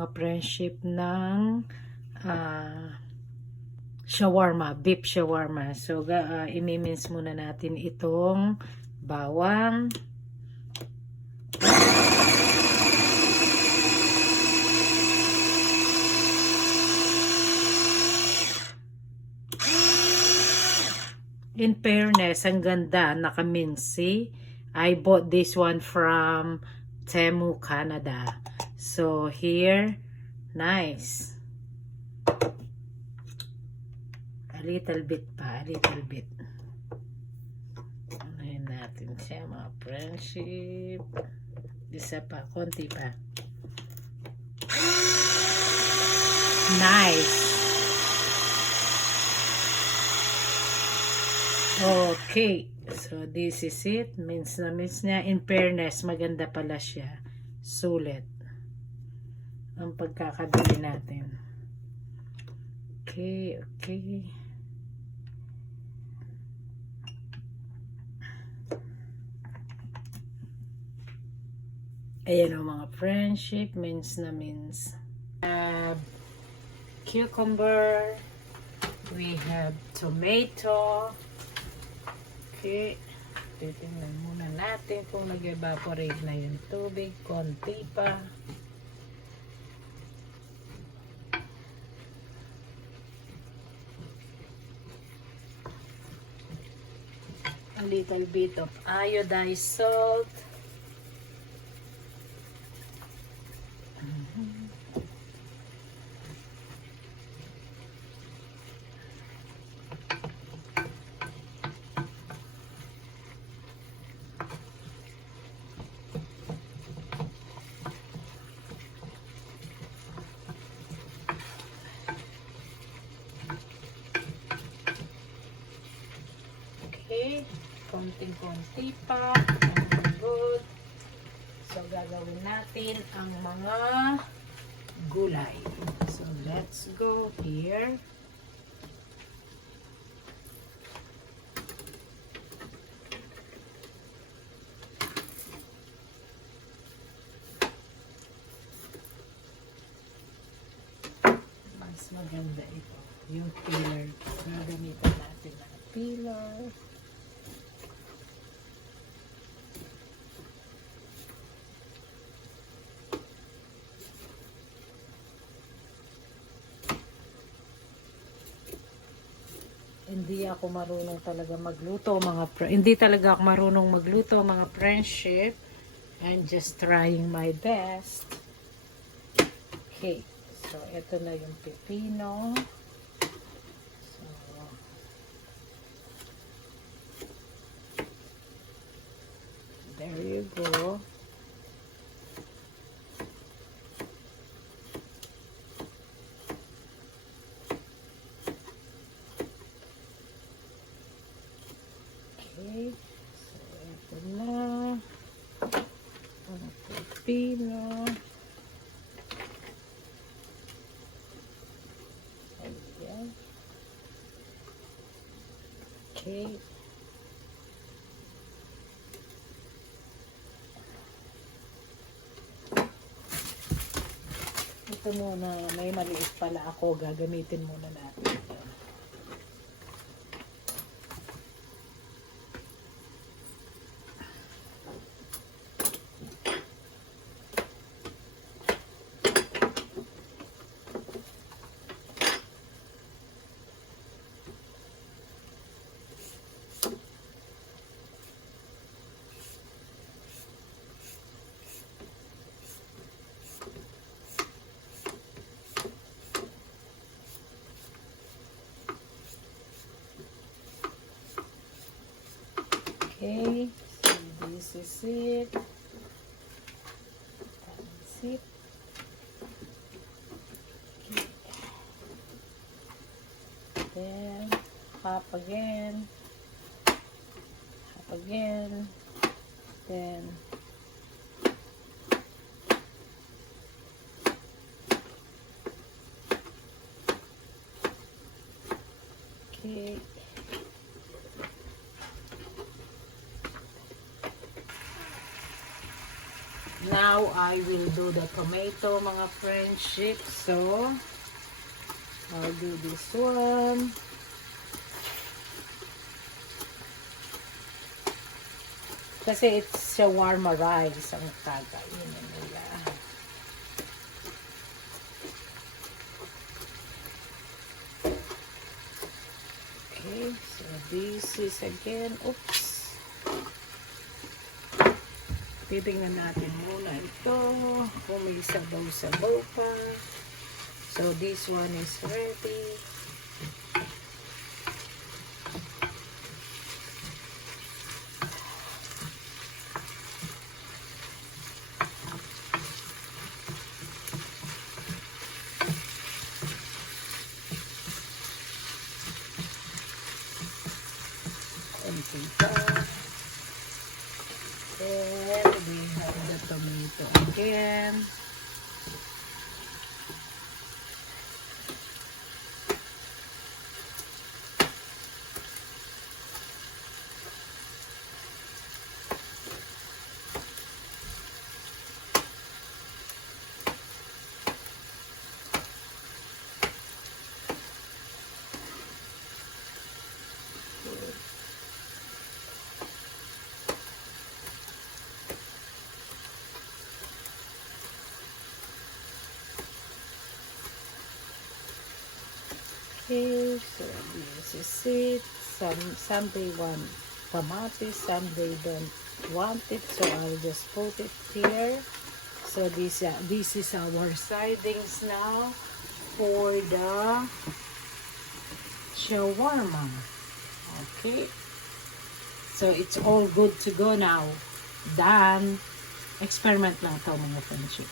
mga friendship ng shawarma, beef shawarma. So, imimins muna natin itong bawang. In fairness, ang ganda, nakaminsi. I bought this one from Temu, Canada. So, here, nice. A little bit pa, a little bit. Unahin natin siya, mga friendship. Isa pa, konti pa. Nice. Okay. So, this is it. Means na means niya. In fairness, maganda pala siya. Sulit. Ang pagkakabili natin. Okay, okay. Ayan o mga friendship. Means na means. Cucumber. We have tomato. Okay. Titingnan muna natin kung nag-evaporate na yung tubig. Konti pa. A little bit of iodized salt. Okay, konting-konti pa. Good. So, gagawin natin ang mga gulay. So, let's go here. Mas maganda ito. Yung peeler. Gagamitan natin ang peeler. Hindi ako marunong talaga magluto, hindi talaga ako marunong magluto, mga friendship. I'm just trying my best. Okay, so ito na yung pepino. So, there you go. Okay, so ito na ang pepino. Ayan. Okay. Ito muna, may maliit pala ako, gagamitin muna natin. Okay, so this is it. That's it. Okay. Then, half again. Half again. Then, okay. Now now I will do the tomato, mga friendship. So, I'll do this one. Kasi it's shawarma rice ang kakainin nila. Okay, so this is again, oops. Titingnan natin muna ito kung may sabaw-sabaw pa. So this one is ready. Konti pa. And we have the tomato again. Okay, so this is it. Some they want kamatis, some they don't want it, so I'll just put it here. So this is our sidings now for the shawarma. Okay, so it's all good to go now. Done. Experiment lang ito, mga friendship.